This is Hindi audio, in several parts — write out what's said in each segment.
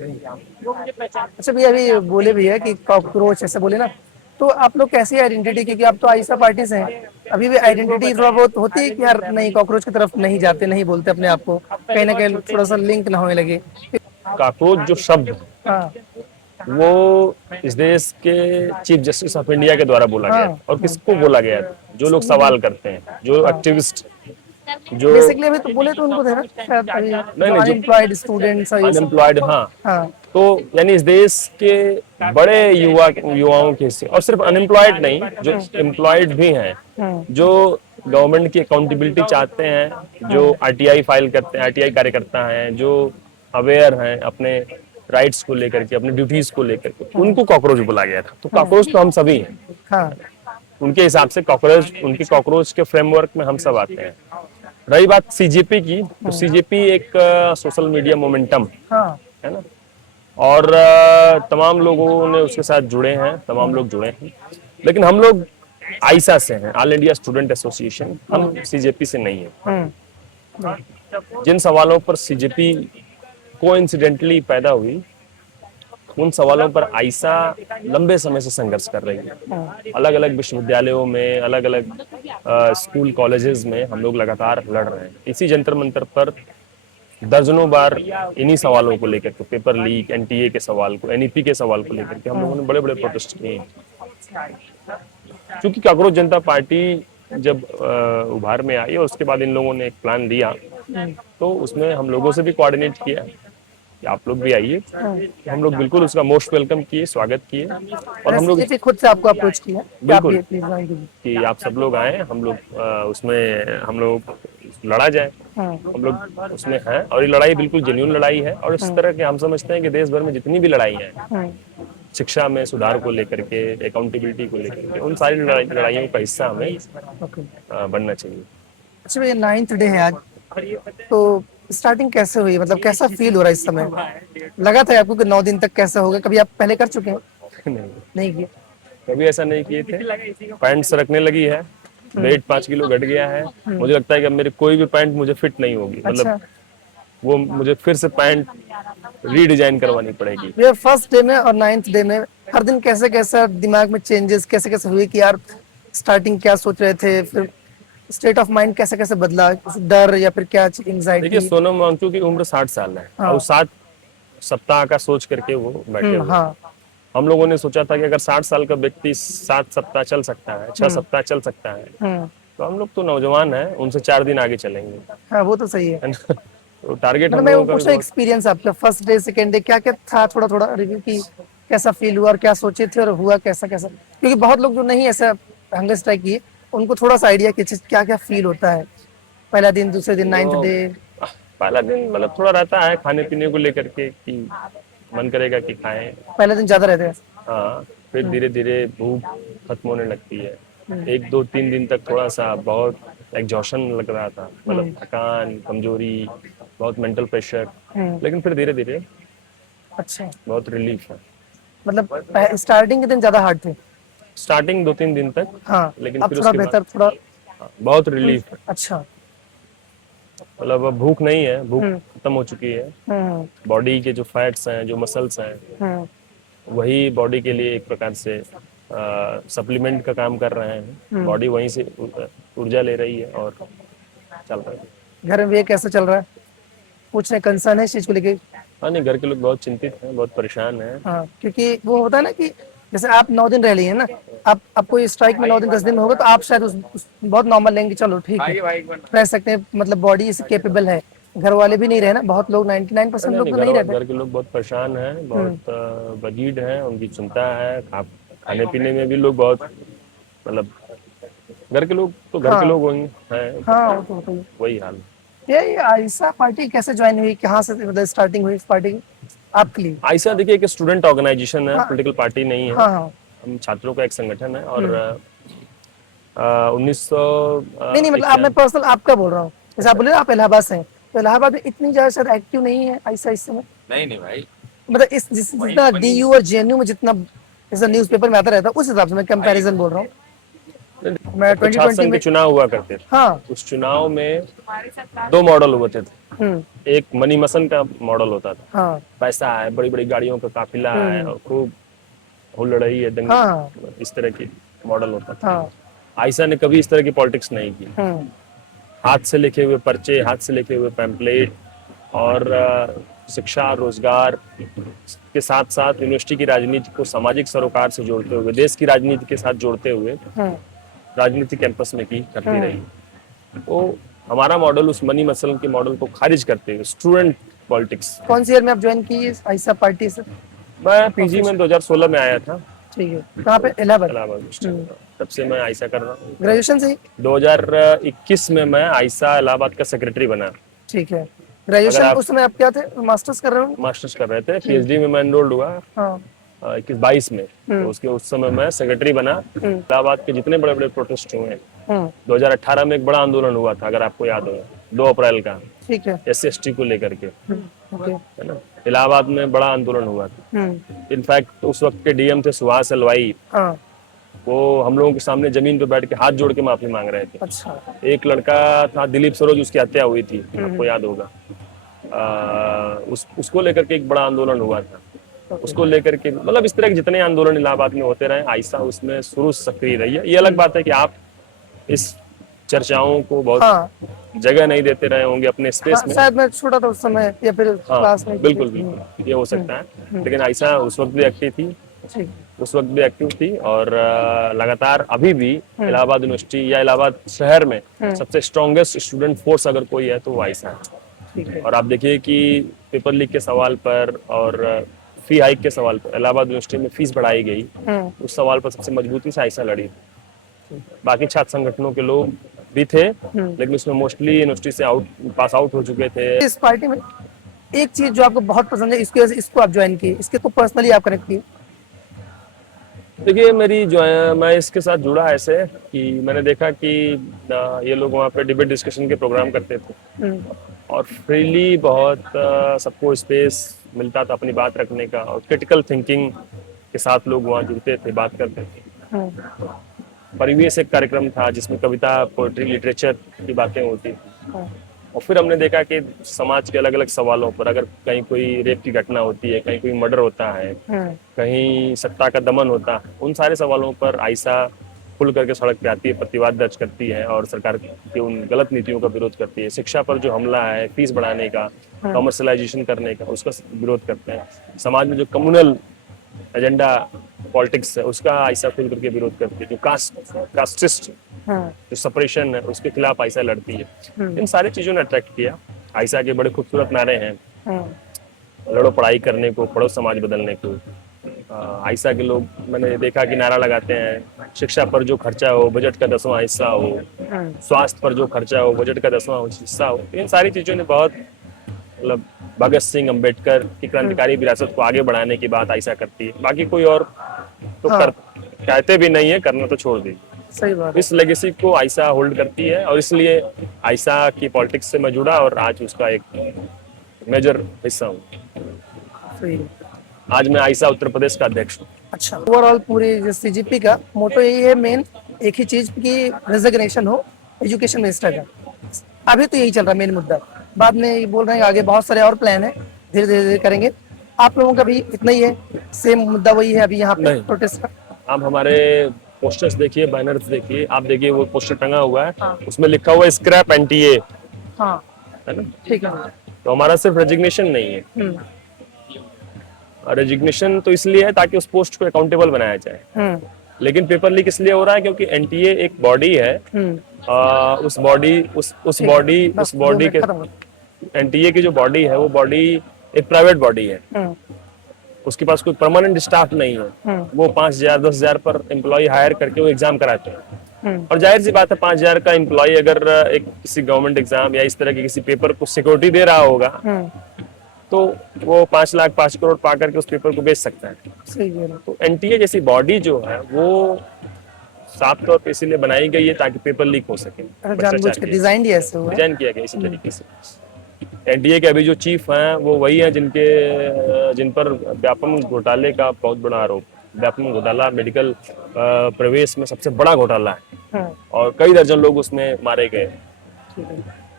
अच्छा भैया, अभी बोले भैया कि कॉकरोच ऐसे बोले ना, तो आप लोग कैसी आइडेंटिटी, क्योंकि आप तो आइसा पार्टी से हैं, अभी भी आइडेंटिटी थोड़ा बहुत होती है कि यार नहीं, कॉकरोच की तरफ नहीं जाते, नहीं बोलते अपने आप को, कहीं ना कहीं थोड़ा सा लिंक ना होने लगे। काकोच जो शब्द है हाँ वो इस देश के चीफ जस्टिस ऑफ इंडिया के द्वारा बोला गया हाँ था। और किसको बोला गया था? जो लोग सवाल करते हैं, जो हाँ। एक्टिविस्ट, जो बेसिकली अभी तो बोले तो उनको थे ना शायद, अभी नहीं जो नहीं जो अनएम्प्लॉयड स्टूडेंट्स और ये सब। अनएम्प्लॉयड, हाँ। हाँ तो यानी इस देश के बड़े युवाओं के हिस्से, और सिर्फ अनएम्प्लॉयड नहीं, जो एम्प्लॉयड भी हैं, हाँ जो गवर्नमेंट की अकाउंटेबिलिटी चाहते हैं, जो हाँ आरटीआई फाइल करते हैं, आरटीआई कार्यकर्ता हैं, जो अवेयर हैं अपने राइट्स को लेकर के, अपने ड्यूटीज को लेकर के, हाँ उनको कॉकरोच बोला गया था। तो हाँ कॉकरोच तो हम सभी हैं। हाँ उनके हिसाब से कॉकरोच, उनके कॉकरोच के फ्रेमवर्क में हम सब आते हैं। रही बात सीजेपी की, तो सीजेपी एक सोशल मीडिया मोमेंटम हाँ है ना, और तमाम लोगों ने उसके साथ जुड़े हैं, तमाम लोग जुड़े हैं। लेकिन हम लोग आइसा से हैं, ऑल इंडिया स्टूडेंट एसोसिएशन, हम सीजेपी से नहीं है। हाँ जिन सवालों पर सीजेपी कोइंसिडेंटली पैदा हुई, उन सवालों पर आइसा लंबे समय से संघर्ष कर रही है। अलग अलग विश्वविद्यालयों में, अलग अलग स्कूल कॉलेजेस में हम लोग लगातार लड़ रहे हैं। इसी जंतर मंतर पर दर्जनों बार इन्हीं सवालों को लेकर के, पेपर लीक, एनटीए के सवाल को, एनईपी के सवाल को लेकर के हम लोगों ने बड़े बड़े प्रोटेस्ट किए। क्योंकि कांग्रेस जनता पार्टी जब उभार में आई और उसके बाद इन लोगों ने एक प्लान दिया, तो उसमें हम लोगों से भी कोऑर्डिनेट किया कि आप लोग भी आइए। हम लोग बिल्कुल उसका मोस्ट वेलकम किए, स्वागत किए। और हम लोग सीजेपी खुद से आपको अप्रोच किया कि आप भी बिल्कुल प्लीज ज्वाइन कीजिए। कि आप सब लोग आए, हम लोग उसमें हम लोग लड़ा जाए। हाँ हम लोग उसमें हैं, और ये लड़ाई बिल्कुल जेन्युइन लड़ाई है। और इस तरह के हम समझते हैं कि देश भर में जितनी भी लड़ाई हैं, हाँ शिक्षा में सुधार को लेकर के, अकाउंटेबिलिटी को लेकर के, उन सारी लड़ाइयों का हिस्सा हमें ओके। बनना चाहिए। अच्छा भैया, 9th डे है आज, तो स्टार्टिंग कैसे हुई, मतलब कैसा फील हो रहा है इस समय? लगा था आपको कि 9 दिन तक कैसा होगा? कभी आप पहले कर चुके हैं? नहीं, नहीं किए? कभी ऐसा नहीं किए थे। पैंट सरकने लगी है, वेट 5 किलो घट गया है। मुझे लगता है कि अब मेरी कोई भी पैंट मुझे फिट नहीं होगी, मतलब अच्छा वो मुझे फिर से पैंट रीडिजाइन करवानी पड़ेगी। भैया, फर्स्ट डे में और 9th डे में हर दिन कैसे कैसा दिमाग में चेंजेस कैसे कैसे हुए कि यार स्टार्टिंग क्या सोच रहे थे, फिर स्टेट ऑफ माइंड कैसे कैसे बदला, कुछ डर या फिर क्या देखिए, एंजाइटी? सोनम वांगचुक की उम्र 60 साल है, और हाँ 7 सप्ताह का सोच करके वो बैठे हुए। हाँ हम लोगों ने सोचा था कि अगर 60 साल का व्यक्ति 7 सप्ताह चल सकता है, 6 सप्ताह चल सकता है, हम्म तो हम लोग तो नौजवान हैं, उनसे 4 दिन आगे चलेंगे, हाँ, वो तो सही है। है ना। तो टारगेट मतलब हम मैं वो लोगों का भी पूछा बहुत। एक्सपीरियंस आपका, फर्स्ट डे सेकेंड डे क्या क्या था, थोड़ा थोड़ा रिव्यू की, कैसा फील हुआ और क्या सोचे थे और हुआ कैसा कैसा, क्योंकि बहुत लोग जो नहीं ऐसा हंगर स्ट्राइक किए, उनको थोड़ा सा आइडिया कि क्या क्या फील होता है पहला दिन, दूसरे दिन, 9th तो डे। पहला दिन मतलब थोड़ा रहता है खाने पीने को लेकर के कि मन करेगा कि खाएं। पहले दिन ज्यादा रहते हैं। हाँ, फिर धीरे धीरे भूख खत्म होने लगती है। 1 2 3 दिन तक थोड़ा सा बहुत एग्जॉशन लग रहा था, मतलब थकान, कमजोरी, बहुत मेंटल प्रेशर। हम्म, लेकिन फिर धीरे धीरे अच्छा। बहुत रिलीफ है। मतलब स्टार्टिंग के दिन ज्यादा हार्ड थे। स्टार्टिंग 2 3 दिन तक, हाँ, लेकिन अब फिर थोड़ा उसके बाद बेहतर, थोड़ा। बहुत रिलीफ है। अच्छा। मतलब अब भूख नहीं है, भूख हम्म खत्म हो चुकी है। हम्म बॉडी के जो फैट्स हैं, जो मसल्स हैं, हम्म वही बॉडी के लिए एक प्रकार से सप्लीमेंट का काम कर रहे हैं। हम्म। बॉडी वहीं से ऊर्जा ले रही है और चल रहा है। घर में ये कैसा चल रहा है? कुछ नहीं कंसर्न है इस चीज को लेके? हाँ नहीं, घर के लोग बहुत चिंतित हैं, बहुत परेशान हैं। हाँ, क्योंकि वो होता है ना कि जैसे आप 9 दिन रह लिए हैं ना, आप आपको ये स्ट्राइक में 9 दिन 10 दिन में होगा, तो आप शायद उस बहुत नॉर्मल लेंगे, चलो ठीक है रह सकते हैं, मतलब बॉडी इससे केपेबल है। घर वाले भी नहीं रहे ना, बहुत लोग 99% नहीं लोग नहीं, तो नहीं रहते। घर के लोग बहुत परेशान हैं, हम्म बहुत बजीड हैं, उनकी चिंता है। खाने पीने में भी लोग बहुत, मतलब घर के लोग तो घर के हाँ लोग होंगे हैं, हाँ, वो तो होता ही है। वही हाल है। ये आइसा पार्टी कैसे ज्वाइन हुई, कहाँ से मतलब स्टार्टिंग हुई इस पार्टी की आपके लिए? ऐसा देखिए, एक स्टूडेंट ऑर्गेनाइजेशन है, हाँ पॉलिटिकल पार्टी नहीं है। हाँ हाँ। हम छात्रों का एक संगठन है, और हम्म 1991। नहीं मतलब आप, मैं पर्सनल आपका बोल रहा हूँ, जैसे आप बोले ना आप इलाहाबाद से हैं, तो इलाहाबाद में इतनी ज्यादा शायद एक्टिव नहीं है ऐसा इस समय। नहीं नहीं भाई, मतलब जितना डीयू और जेएनयू में जितना जैसा न्यूज़पेपर में आता रहता है, उस हिसाब से मैं कंपैरिजन बोल रहा हूँ। मैं तो छात्र 2020 संघ के में। चुनाव हुआ करते थे। हाँ उस चुनाव में 2 मॉडल होते थे। एक मनी मसन का मॉडल होता था, हाँ पैसा है, बड़ी बड़ी गाड़ियों का काफिला है और खूब हो लड़ाई है, दंगे, हाँ इस तरह की मॉडल होता था। हाँ आयशा ने कभी इस तरह की पॉलिटिक्स नहीं की। हम्म हाथ से लिखे हुए पर्चे, हाथ से लिखे हुए पैम्पलेट और शिक्षा, रोजगार के साथ साथ यूनिवर्सिटी की राजनीति को सामाजिक सरोकार से जोड़ते हुए, देश की राजनीति के साथ जोड़ते हुए हम्म राजनीति कैंपस में की करती रही। तो हमारा मॉडल उस मनी मसल के मॉडल को खारिज करते हुए स्टूडेंट पॉलिटिक्स। कौन सी ईयर में आप ज्वाइन की आइसा पार्टी से? मैं पीजी में 2016 में आया था, ठीक है, कहाँ पे? इलाहाबाद। इलाहाबाद यूनिवर्सिटी में। तब से मैं आयशा कर रहा हूँ। ग्रेजुएशन से ही? 2021 में मैं आयशा इलाहाबाद का सेक्रेटरी बना। ठीक है। अगर ग्रेजुएशन आप उस समय आप क्या थे, मास्टर्स कर रहे हो? मास्टर्स कर रहे थे, पीएचडी में मैं एनरोल्ड हुआ हाँ 21-22 में। तो उसके उस समय मैं सेक्रेटरी बना। इलाहाबाद के जितने बड़े बड़े प्रोटेस्ट हुए हैं, हम्म 2018 में एक बड़ा आंदोलन हुआ था, अगर आपको याद हो, 2 अप्रैल का, ठीक है। SC/ST को लेकर के, ओके। है ना। इलाहाबाद में बड़ा आंदोलन हुआ था। इनफैक्ट उस वक्त के डीएम थे सुहास अलवाई, हाँ वो हम लोगों के सामने जमीन पे बैठ के हाथ जोड़ के माफी मांग रहे थे। अच्छा। एक लड़का था दिलीप सरोज, उसकी हत्या हुई थी, आपको याद होगा। उसको लेकर के एक बड़ा आंदोलन हुआ था। उसको लेकर के मतलब इस तरह के जितने आंदोलन इलाहाबाद में होते रहे, आयशा उसमें शुरू से सक्रिय रही है। ये अलग बात है कि आप इस चर्चाओं को बहुत हाँ जगह नहीं देते रहे होंगे अपने स्पेस में। शायद मैं छोटा था उस समय, या फिर हाँ क्लास में। बिल्कुल बिल्कुल, ये हो सकता है। लेकिन आयशा उस वक्त भी एक्टिव थी, ठीक। उस वक्त भी एक्टिव थी और लगातार अभी भी इलाहाबाद यूनिवर्सिटी या इलाहाबाद शहर में सबसे स्ट्रॉन्गेस्ट स्टूडेंट फोर्स अगर कोई है तो वो आयशा है। ठीक है। और आप देखिए कि पेपर लीक के सवाल पर और फी हाइक के सवाल पर इलाहाबाद यूनिवर्सिटी में फीस बढ़ाई गई, उस सवाल पर सबसे मजबूती से आयशा लड़ी। बाकी छात्र संगठनों के लोग भी थे, लेकिन उसमें मोस्टली यूनिवर्सिटी से पास आउट हो चुके थे। इस पार्टी में एक चीज जो आपको बहुत पसंद है, इसकी वजह से इसको आप ज्वाइन किए, इसके को पर्सनली आप कनेक्ट किए? देखिए मेरी जो है, मैं इसके साथ जुड़ा ऐसे कि मैंने देखा कि ये लोग वहाँ पे डिबेट डिस्कशन के प्रोग्राम करते थे और फ्रीली बहुत सबको स्पेस मिलता था अपनी बात रखने का, और क्रिटिकल थिंकिंग के साथ लोग वहाँ जुड़ते थे, बात करते थे। परिवेश एक कार्यक्रम था जिसमें कविता, पोएट्री, लिटरेचर की बातें होती थी। और फिर हमने देखा कि समाज के अलग अलग सवालों पर, अगर कहीं कोई रेप की घटना होती है, कहीं कोई मर्डर होता है, कहीं सत्ता का दमन होता है, उन सारे सवालों पर आयशा खुल करके सड़क पे आती है, प्रतिवाद दर्ज करती है और सरकार की उन गलत नीतियों का विरोध करती है। शिक्षा पर जो हमला है, फीस बढ़ाने का, कॉमर्शलाइजेशन करने का, उसका विरोध करते हैं। समाज में जो कम्युनल एजेंडा पॉलिटिक्स है, उसका आयशा खुल करके विरोध करती है। जो कास्टिस्ट जो सेपरेशन है, उसके खिलाफ आयशा लड़ती है। इन सारी चीजों ने अट्रैक्ट किया। आयशा के बड़े खूबसूरत नारे हैं, लड़ो पढ़ाई करने को, पढ़ो समाज बदलने को। आयशा के लोग मैंने देखा कि नारा लगाते हैं, शिक्षा पर जो खर्चा हो बजट का 10वां हिस्सा हो, स्वास्थ्य पर जो खर्चा हो बजट का 10वां हिस्सा हो। इन सारी चीजों ने बहुत मतलब भगत सिंह, अंबेडकर की क्रांतिकारी विरासत को आगे बढ़ाने की बात आयशा करती है। बाकी कोई और तो कहते भी नहीं है, करना तो छोड़ दी। सही बात। इस लेगेसी को आयशा होल्ड करती है और इसलिए आयशा की पॉलिटिक्स से मैं जुड़ा और आज उसका एक मेजर हिस्सा हूँ। सही। आज मैं आयशा उत्तर प्रदेश का अध्यक्ष हूँ। अच्छा, ओवरऑल पूरे सीजीपी का मोटो यही है मेन, एक ही चीज की रेजिग्नेशन हो एजुकेशन मिनिस्टर का। अभी तो यही चल रहा है मेन मुद्दा, बाद में ये बोल रहे हैं आगे बहुत सारे और प्लान है, धीरे धीरे करेंगे। आप लोगों का भी इतना ही है, सेम मुद्दा वही है अभी यहाँ पे प्रोटेस्ट का? आप हमारे पोस्टर्स देखिए, बैनर्स देखिए, आप देखिए वो पोस्टर टंगा हुआ है, उसमें लिखा हुआ है स्क्रैप NTA, हाँ है ना। ठीक है। तो हमारा सिर्फ रेजिग्नेशन नहीं है, रेजिग्नेशन तो इसलिए है ताकि उस पोस्ट को अकाउंटेबल बनाया जाए। लेकिन पेपर लीक इसलिए हो रहा है क्योंकि NTA एक बॉडी है, उस बॉडी के NTA की जो बॉडी है, वो बॉडी एक प्राइवेट बॉडी है। उसके पास कोई परमानेंट स्टाफ नहीं है। वो 5,000 10,000 पर एम्प्लॉय हायर करके वो एग्जाम कराते हैं। और जाहिर सी बात है, 5,000 का एम्प्लॉय अगर एक किसी गवर्नमेंट एग्जाम या इस तरह के किसी पेपर को सिक्योरिटी दे रहा होगा, तो वो 5 लाख 5 करोड़ पा करके उस पेपर को बेच सकता है। सही है। तो NTA जैसी बॉडी जो है वो साफ तौर पे इसीलिए बनाई गई है ताकि पेपर लीक हो सके। जानबूझ के डिजाइन ही ऐसे हुआ है। डिजाइन किया गया इसी तरीके से। NTA के अभी जो चीफ हैं वो वही हैं जिन पर व्यापम घोटाले का बहुत बड़ा आरोप। व्यापम घोटाला मेडिकल प्रवेश में सबसे बड़ा घोटाला है और कई दर्जन लोग उसमें मारे गए।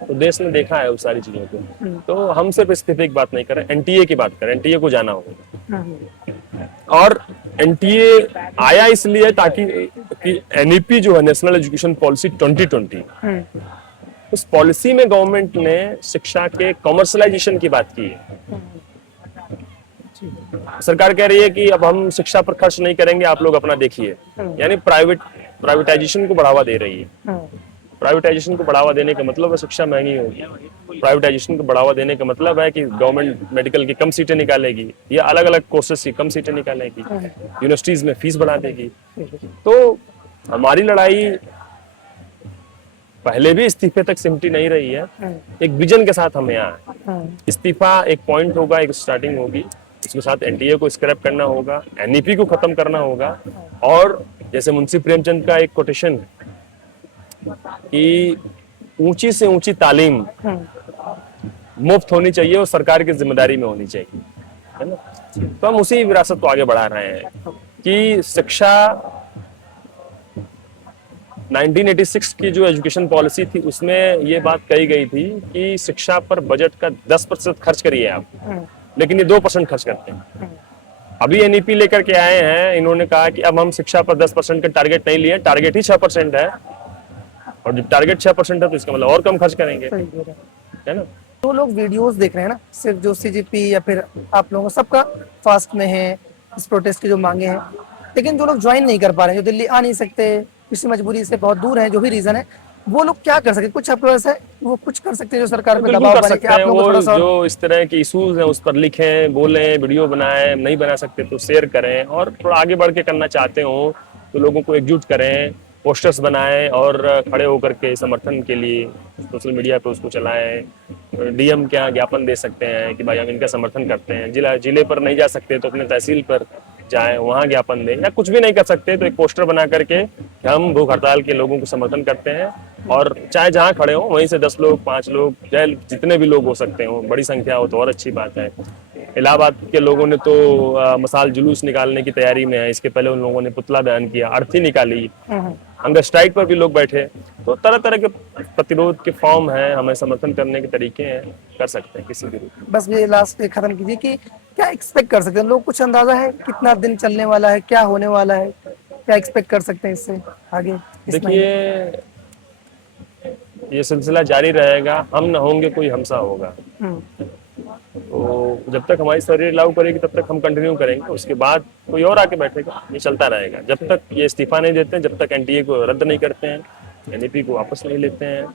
तो देश ने देखा है उस सारी चीजों को। तो हम सिर्फ इस्तीफे की बात नहीं कर रहे, एनटीए की बात करें, एनटीए को जाना होगा। और एनटीए आया इसलिए ताकि कि एनईपी जो है, नेशनल एजुकेशन पॉलिसी 2020, उस पॉलिसी में गवर्नमेंट ने शिक्षा के कॉमर्शलाइजेशन की बात की है। सरकार कह रही है कि अब हम शिक्षा पर खर्च नहीं करेंगे, आप लोग अपना देखिए, यानी प्राइवेटाइजेशन को बढ़ावा दे रही है। प्राइवेटाइजेशन को बढ़ावा देने का मतलब है शिक्षा महंगी होगी। प्राइवेटाइजेशन को बढ़ावा देने का मतलब है कि गवर्नमेंट मेडिकल की कम सीटें निकालेगी या अलग अलग कोर्सेज की कम सीटें निकालेगी, यूनिवर्सिटीज में फीस बढ़ा देगी। तो हमारी लड़ाई पहले भी इस्तीफे तक सिमटी नहीं रही है, एक विजन के साथ हम यहाँ हैं। इस्तीफा एक पॉइंट होगा, एक स्टार्टिंग होगी, उसके साथ एनटीए को स्क्रैप करना होगा, एनईपी को खत्म करना होगा। और जैसे मुंशी प्रेमचंद का एक कोटेशन कि ऊंची से ऊंची तालीम मुफ्त होनी चाहिए और सरकार की जिम्मेदारी में होनी चाहिए, है ना। तो हम उसी विरासत को आगे बढ़ा रहे हैं कि शिक्षा 1986 की जो एजुकेशन पॉलिसी थी उसमें ये बात कही गई थी कि शिक्षा पर बजट का 10% खर्च करिए आप, लेकिन ये 2% खर्च करते हैं। अभी एनईपी लेकर के आए हैं, इन्होंने कहा कि अब हम शिक्षा पर 10% का टारगेट नहीं लिए, टारगेट ही 6% है, और जब टारगेट 6% है तो इसका मतलब और कम खर्च करेंगे, है ना। तो लोग वीडियोस देख रहे हैं ना, सिर्फ जो सीजीपी या फिर आप लोगों सबका फास्ट में है, इस प्रोटेस्ट की जो मांगे हैं, लेकिन जो लोग ज्वाइन नहीं कर पा रहे हैं, जो दिल्ली आ नहीं सकते, किसी मजबूरी से बहुत दूर है, जो भी रीजन है, वो लोग क्या कर सकते हैं? कुछ आपके पास है वो कुछ कर सकते हैं जो सरकार पे बिल्कुल दबाव कर बनाए कि सकते हैं। आप लोगों को थोड़ा वो सा जो इस तरह के इश्यूज हैं उस पर लिखें, बोलें, वीडियो बनाएं, नहीं बना सकते तो शेयर करें, और थोड़ा आगे बढ़ के करना चाहते हो तो लोगों को एकजुट करें, पोस्टर्स बनाएं और खड़े होकर के समर्थन के लिए सोशल मीडिया पे उसको चलाएं। डीएम के यहाँ ज्ञापन दे सकते हैं कि भाई हम इनका समर्थन करते हैं। जिले पर नहीं जा सकते तो अपने तहसील पर जाएं, वहां ज्ञापन दें, या कुछ भी नहीं कर सकते तो एक पोस्टर बना करके हम भूख हड़ताल के लोगों को समर्थन करते हैं। और चाहे जहां खड़े हो वहीं से 10 लोग, 5 लोग, चाहे जितने भी लोग हो सकते हो, बड़ी संख्या हो तो और अच्छी बात है। इलाहाबाद के लोगों ने तो मसाल जुलूस निकालने की तैयारी में है। इसके पहले उन लोगों ने पुतला दहन किया, अर्थी निकाली, हंगर स्ट्राइक पर भी लोग बैठे। तो तरह तरह के प्रतिरोध के फॉर्म हैं, हमें समर्थन करने के तरीके हैं, कर सकते हैं किसी भी रूप में। बस ये लास्ट पे खत्म कीजिए कि क्या एक्सपेक्ट कर सकते हैं लोग? कुछ अंदाजा है कितना दिन चलने वाला है, क्या होने वाला है, क्या एक्सपेक्ट कर सकते हैं इससे आगे? देखिए, ये सिलसिला जारी रहेगा, हम न होंगे कोई हमसा होगा। तो जब तक हमारी शरीर लागू करेगी तब तक हम कंटिन्यू करेंगे, उसके बाद कोई और आके बैठेगा, ये चलता रहेगा। जब तक ये इस्तीफा नहीं देते हैं, जब तक एनटीए को रद्द नहीं करते हैं, एनईपी को वापस नहीं लेते हैं,